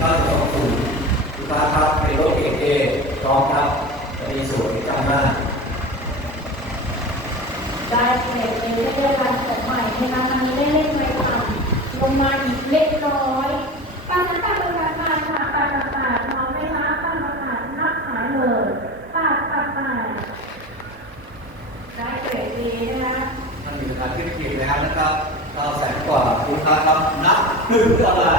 เข้าสองกลุ่คุณตาครับเป็นโรคเอเอน้องครับจะมีส่วนที่จำหน้ได้เด็กเล่นได้รันของใหม่ในร้านี้ได้เล่นไปทำลงมาอีกเล็กน้อยตานักตาลงมาค่ะตาน้ำตาลน้องไม่รักปาน้ำาลนับหายเลยตาปาปาได้เกรดดีนะคะมันอยู่ในการขึ้นเกียรตินะครับเราแสนกว่าคุณตาครับนับหนึ่งอะไร